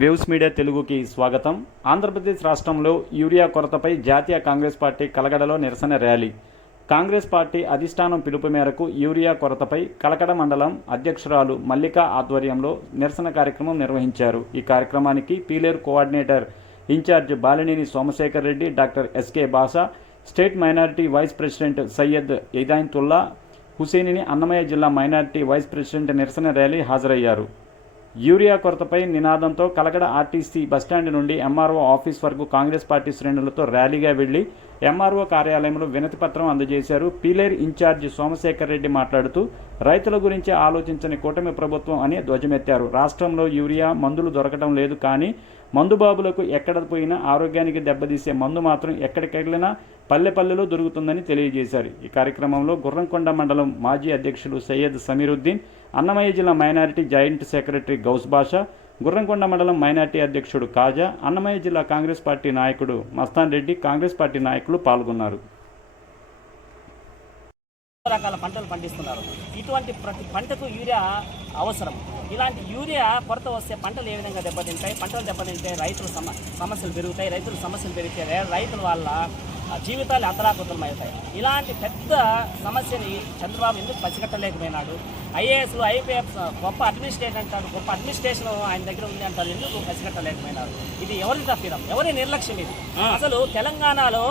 Waves media తెలుగుకి స్వాగతం. ఆంధ్రప్రదేశ్ రాష్ట్రంలో యూరియా కొరతపై జాతీయ కాంగ్రెస్ పార్టీ కలకడలో నిరసన ర్యాలీ. కాంగ్రెస్ పార్టీ అధిష్టానం పిలుపు మేరకు యూరియా కొరతపై కలకడ మండలం అధ్యక్షురాలు మల్లిక ఆధ్వర్యంలో నిరసన కార్యక్రమం నిర్వహించారు. ఈ కార్యక్రమానికి Piler coordinator incharge Balineni Somasekhar Reddy, doctor SK Basha, state minority vice president Syed Hidayatullah హుసేనిని, అన్నమయ్య జిల్లా మైనారిటీ వైస్ ప్రెసిడెంట్ నిరసన ర్యాలీ హాజరయ్యారు. యూరియా కొరతపై నినాదంతో కలకడ ఆర్టీసీ బస్టాండ్ నుండి ఎంఆర్ఓ ఆఫీస్ వరకు కాంగ్రెస్ పార్టీ శ్రేణులతో ర్యాలీగా వెళ్లి ఎంఆర్ఓ కార్యాలయంలో వినతి పత్రం అందజేశారు. పీలేరు ఇన్ఛార్జి సోమశేఖర్ రెడ్డి మాట్లాడుతూ రైతుల గురించి ఆలోచించని కూటమి ప్రభుత్వం అని ధ్వజమెత్తారు. రాష్ట్రంలో యూరియా మందులు దొరకడం లేదు, కానీ మందుబాబులకు ఎక్కడ పోయినా ఆరోగ్యానికి దెబ్బతీసే మందు మాత్రం ఎక్కడికెళ్ళినా పల్లెపల్లెలో దొరుకుతుందని తెలియజేశారు. ఈ కార్యక్రమంలో గుర్రంకొండ మండలం మాజీ అధ్యక్షులు సయ్యద్ సమీరుద్దీన్, అన్నమయ్య జిల్లా మైనారిటీ జాయింట్ సెక్రటరీ గౌస్ బాషా, గుర్రంకొండ మండలం మైనారిటీ అధ్యక్షుడు కాజా, అన్నమయ్య జిల్లా కాంగ్రెస్ పార్టీ నాయకుడు మస్తాన్ రెడ్డి, కాంగ్రెస్ పార్టీ నాయకులు పాల్గొన్నారు. రకాల పంటలు పండిస్తున్నారు. ఇటువంటి ప్రతి పంటకు యూరియా అవసరం. ఇలాంటి యూరియా కొరత వస్తే పంటలు ఏ విధంగా దెబ్బతింటాయి, పంటలు దెబ్బతింటే రైతుల సమస్యలు పెరుగుతాయి. రైతుల సమస్యలు పెరిగితే రైతుల వల్ల జీవితాలు అతలాకుతలమవుతాయి. ఇలాంటి పెద్ద సమస్యని చంద్రబాబు ఎందుకు పసిగట్టలేకపోయినాడు? ఐఏఎస్, ఐపీఎఫ్ గొప్ప అడ్మినిస్ట్రేషన్ అంటాడు, గొప్ప అడ్మినిస్ట్రేషన్ ఆయన దగ్గర ఉంది అంటారు, ఎందుకు పసిగట్టలేకపోయినారు? ఇది ఎవరి తప్పిదం, ఎవరి నిర్లక్ష్యం ఇది? అసలు తెలంగాణలో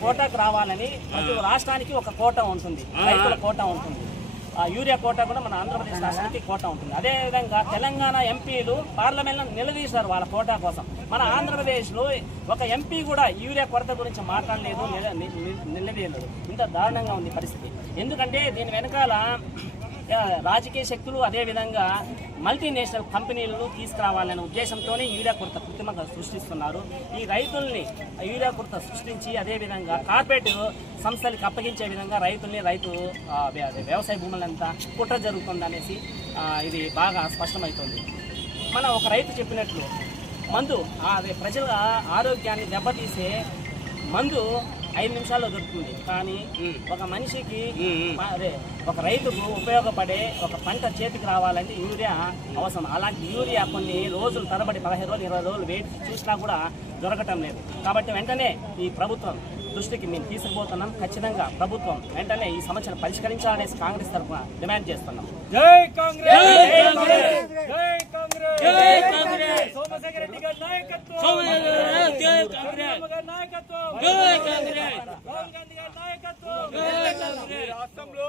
కోటాకు రావాలని ప్రతి రాష్ట్రానికి ఒక కోట ఉంటుంది, రైతుల కోట ఉంటుంది. యూరియా కోట కూడా మన ఆంధ్రప్రదేశ్ రాష్ట్రానికి కోట ఉంటుంది. అదేవిధంగా తెలంగాణ ఎంపీలు పార్లమెంట్లో నిలదీశారు వాళ్ళ కోటా కోసం. మన ఆంధ్రప్రదేశ్లో ఒక ఎంపీ కూడా యూరియా కొరత గురించి మాట్లాడలేదు, నిలదీయలేదు. ఇంత దారుణంగా ఉంది పరిస్థితి. ఎందుకంటే దీని వెనకాల రాజకీయ శక్తులు, అదేవిధంగా మల్టీనేషనల్ కంపెనీలను తీసుకురావాలనే ఉద్దేశంతోనే యూరియా కొరత కృత్రిమంగా సృష్టిస్తున్నారు. ఈ రైతుల్ని యూరియా కొరత సృష్టించి అదేవిధంగా కార్పొరేట్ సంస్థలకి అప్పగించే విధంగా రైతు వ్యవసాయ భూములంతా కుట్ర జరుగుతుందనేసి ఇది బాగా స్పష్టమవుతుంది. మన ఒక రైతు చెప్పినట్లు మందు ప్రజల ఆరోగ్యాన్ని దెబ్బతీసే మందు 5 నిమిషాల్లో దొరుకుతుంది. కానీ ఒక మనిషికి ఒక రైతుకు ఉపయోగపడే ఒక పంట చేతికి రావాలంటే యూరియా అవసరం. అలాంటి యూరియా కొన్ని రోజులు తరబడి 15 రోజులు 20 రోజులు వెయిట్ చూసినా కూడా దొరకటం లేదు. కాబట్టి వెంటనే ఈ ప్రభుత్వం దృష్టికి మేము తీసుకుపోతున్నాం. ఖచ్చితంగా ప్రభుత్వం వెంటనే ఈ సమస్యను పరిష్కరించాలనేసి కాంగ్రెస్ తరఫున డిమాండ్ చేస్తున్నాం. జై కాంగ్రెస్, జై కాంగ్రెస్, జై కాంగ్రెస్, జై కాంగ్రెస్. సోమశేఖర్ రెడ్డి గారి నాయకత్వం, జై కాంగ్రెస్ గారి నాయకత్వం, జై కాంగ్రెస్. రాహుల్ గాంధీ గారి నాయకత్వం, జై కాంగ్రెస్. రాష్ట్రంలో